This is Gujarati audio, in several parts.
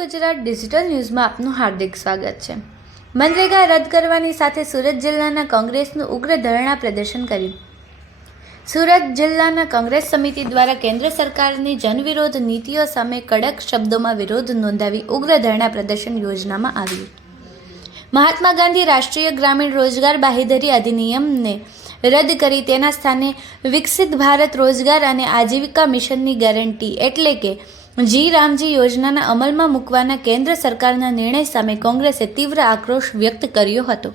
ગુજરાત ડિજિટલ ન્યૂઝમાં આપનું હાર્દિક સ્વાગત છે। મનરેગા રદ કરવાની સાથે સુરત જિલ્લાના કોંગ્રેસનું ઉગ્ર ધરણા પ્રદર્શન કર્યું। સુરત જિલ્લાના કોંગ્રેસ સમિતિ દ્વારા કેન્દ્ર સરકારની જનવિરોધ નીતિઓ સામે કડક શબ્દોમાં વિરોધ નોંધાવી ઉગ્ર ધરણા પ્રદર્શન યોજવામાં આવ્યું। મહાત્મા ગાંધી રાષ્ટ્રીય ગ્રામીણ રોજગાર બાંહેધરી અધિનિયમને રદ કરી તેના સ્થાને વિકસિત ભારત રોજગાર અને આજીવિકા મિશનની ગેરંટી એટલે કે જી રામજી યોજનાના અમલમાં મૂકવાના કેન્દ્ર સરકારના નિર્ણય સામે કોંગ્રેસે તીવ્ર આક્રોશ વ્યક્ત કર્યો હતો।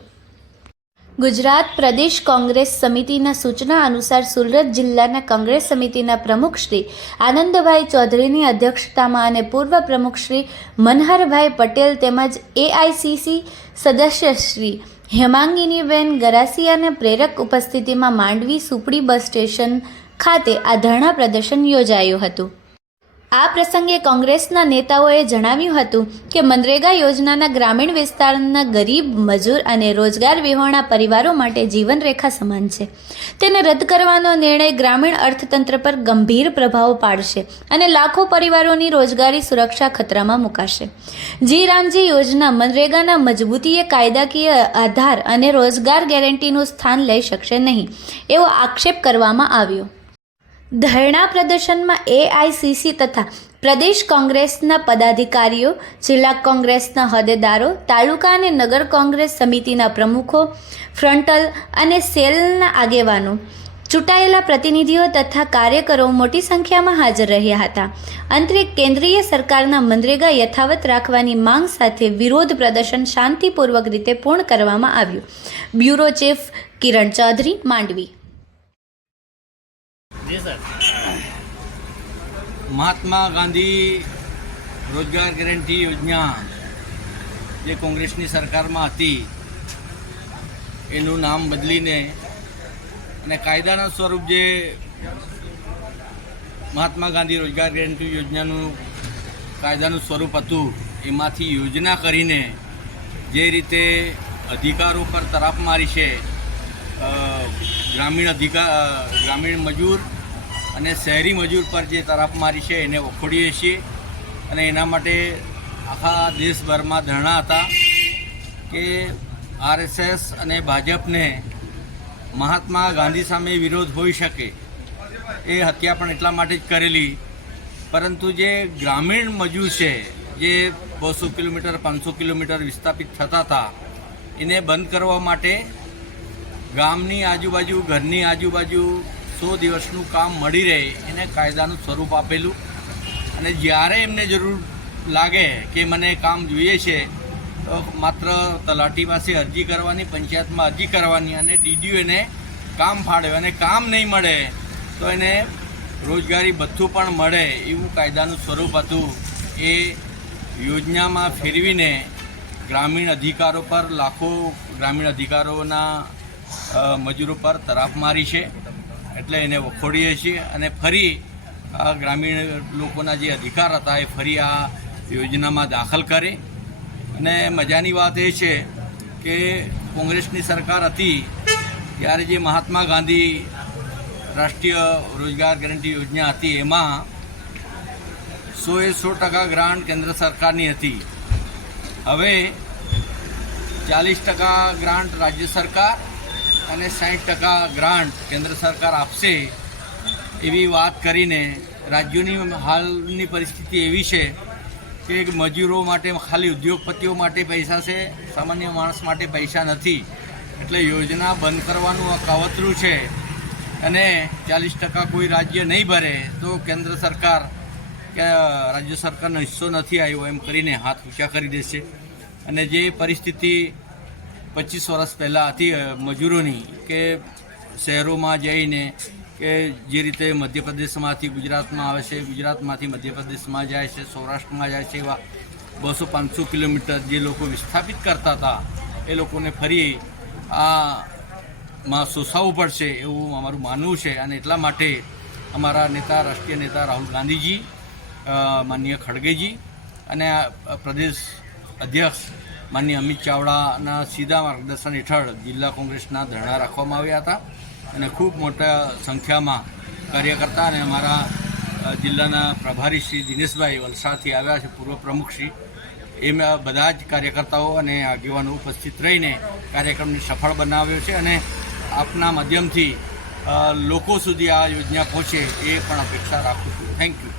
ગુજરાત પ્રદેશ કોંગ્રેસ સમિતિના સૂચના અનુસાર સુરત જિલ્લાના કોંગ્રેસ સમિતિના પ્રમુખ શ્રી આનંદભાઈ ચૌધરીની અધ્યક્ષતામાં અને પૂર્વ પ્રમુખ શ્રી મનહરભાઈ પટેલ તેમજ એઆઈસીસી સદસ્ય શ્રી હેમાંગીનીબેન ગરાસિયાના પ્રેરક ઉપસ્થિતિમાં માંડવી સુપડી બસ સ્ટેશન ખાતે આ ધરણા પ્રદર્શન યોજાયું હતું। આ પ્રસંગે કોંગ્રેસના નેતાઓએ જણાવ્યું હતું કે મનરેગા યોજનાના ગ્રામીણ વિસ્તારના ગરીબ મજૂર અને રોજગાર વિહોણા પરિવારો માટે જીવનરેખા સમાન છે। તેને રદ કરવાનો નિર્ણય ગ્રામીણ અર્થતંત્ર પર ગંભીર પ્રભાવ પાડશે અને લાખો પરિવારોની રોજગારી સુરક્ષા ખતરામાં મુકાશે। જી રામજી યોજના મનરેગાના મજબૂતીય કાયદાકીય આધાર અને રોજગાર ગેરંટીનું સ્થાન લઈ શકશે નહીં એવો આક્ષેપ કરવામાં આવ્યો। ધરણા પ્રદર્શનમાં એઆઈસીસી તથા પ્રદેશ કોંગ્રેસના પદાધિકારીઓ, જિલ્લા કોંગ્રેસના હોદ્દેદારો, તાલુકા અને નગર કોંગ્રેસ સમિતિના પ્રમુખો, ફ્રન્ટલ અને સેલના આગેવાનો, ચૂંટાયેલા પ્રતિનિધિઓ તથા કાર્યકરો મોટી સંખ્યામાં હાજર રહ્યા હતા। અંતે કેન્દ્રીય સરકારના મનરેગા યથાવત રાખવાની માંગ સાથે વિરોધ પ્રદર્શન શાંતિપૂર્વક રીતે પૂર્ણ કરવામાં આવ્યું। બ્યુરો ચીફ કિરણ ચૌધરી, માંડવી। મહાત્મા ગાંધી રોજગાર ગેરંટી યોજના જે કોંગ્રેસની સરકારમાં હતી એનું નામ બદલીને અને કાયદાના સ્વરૂપ જે મહાત્મા ગાંધી રોજગાર ગેરંટી યોજનાનું કાયદાનું સ્વરૂપ હતું એમાંથી યોજના કરીને જે રીતે અધિકારો પર તરાપ મારી છે, ગ્રામીણ મજૂર અને શહેરી મજૂર પર જે તરાપ મારી છે એને વખોડીએ છીએ અને એના માટે આખા દેશભરમાં ધરણા હતા કે આરએસએસ અને ભાજપને મહાત્મા ગાંધી સામે વિરોધ હોઈ શકે એ હત્યા પણ એટલા માટે જ કરેલી, પરંતુ જે ગ્રામીણ મજૂર છે જે 200 કિલોમીટર 500 કિલોમીટર વિસ્થાપિત થતા હતા એને બંધ કરવા માટે ગામની આજુબાજુ, ઘરની આજુબાજુ 100 દિવસનું કામ મળી રહે એને કાયદાનું સ્વરૂપ આપેલું અને જ્યારે એમને જરૂર લાગે કે મને કામ જોઈએ છે તો માત્ર તલાટી પાસે અરજી કરવાની, પંચાયતમાં અરજી કરવાની અને ડીડીઓ એને કામ ફાળવે અને કામ નહીં મળે તો એને રોજગારી ભથ્થું પણ મળે એવું કાયદાનું સ્વરૂપ હતું। એ યોજનામાં ફેરવીને ગ્રામીણ અધિકારો પર લાખો ગ્રામીણ અધિકારોના મજૂરો પર તરાપ મારી છે એટલે એને વખોડીએ છીએ અને ફરી આ ગ્રામીણ લોકોના જે અધિકાર હતા એ ફરી આ યોજનામાં દાખલ કરે। અને મજાની વાત એ છે કે કોંગ્રેસની સરકાર હતી ત્યારે જે મહાત્મા ગાંધી રાષ્ટ્રીય રોજગાર ગેરંટી યોજના હતી એમાં 100% ગ્રાન્ટ કેન્દ્ર સરકારની હતી। હવે 40% ગ્રાન્ટ રાજ્ય સરકાર અને 60% ગ્રાન્ટ કેન્દ્ર સરકાર આપશે એવી વાત કરીને રાજ્યોની હાલની પરિસ્થિતિ એવી છે કે મજૂરો માટે ખાલી ઉદ્યોગપતિઓ માટે પૈસા છે, સામાન્ય માણસ માટે પૈસા નથી, એટલે યોજના બંધ કરવાનું આ કાવતરું છે અને 40% કોઈ રાજ્ય નહીં ભરે તો કેન્દ્ર સરકાર કે રાજ્ય સરકારનો હિસ્સો નથી આવ્યો એમ કરીને હાથ ઊંચા કરી દેશે। અને જે પરિસ્થિતિ 25 વર્ષ પહેલાં હતી મજૂરોની કે શહેરોમાં જઈને કે જે રીતે મધ્યપ્રદેશમાંથી ગુજરાતમાં આવે છે, ગુજરાતમાંથી મધ્યપ્રદેશમાં જાય છે, સૌરાષ્ટ્રમાં જાય છે, એવા 200-500 કિલોમીટર જે લોકો વિસ્થાપિત કરતા હતા એ લોકોને ફરી આમાં સોસાવવું પડશે એવું અમારું માનવું છે। અને એટલા માટે અમારા નેતા, રાષ્ટ્રીય નેતા રાહુલ ગાંધીજી, માનનીય ખડગેજી અને પ્રદેશ અધ્યક્ષ માનનીય અમિત ચાવડાના સીધા માર્ગદર્શન હેઠળ જિલ્લા કોંગ્રેસના ધરણા રાખવામાં આવ્યા હતા અને ખૂબ મોટા સંખ્યામાં કાર્યકર્તા અને અમારા જિલ્લાના પ્રભારી શ્રી દિનેશભાઈ વલસાડથી આવ્યા છે, પૂર્વ પ્રમુખ શ્રી, એમાં બધા જ કાર્યકર્તાઓ અને આગેવાનો ઉપસ્થિત રહીને કાર્યક્રમને સફળ બનાવ્યો છે અને આપના માધ્યમથી લોકો સુધી આ યોજના પહોંચે એ પણ અપેક્ષા રાખું છું. Thank you.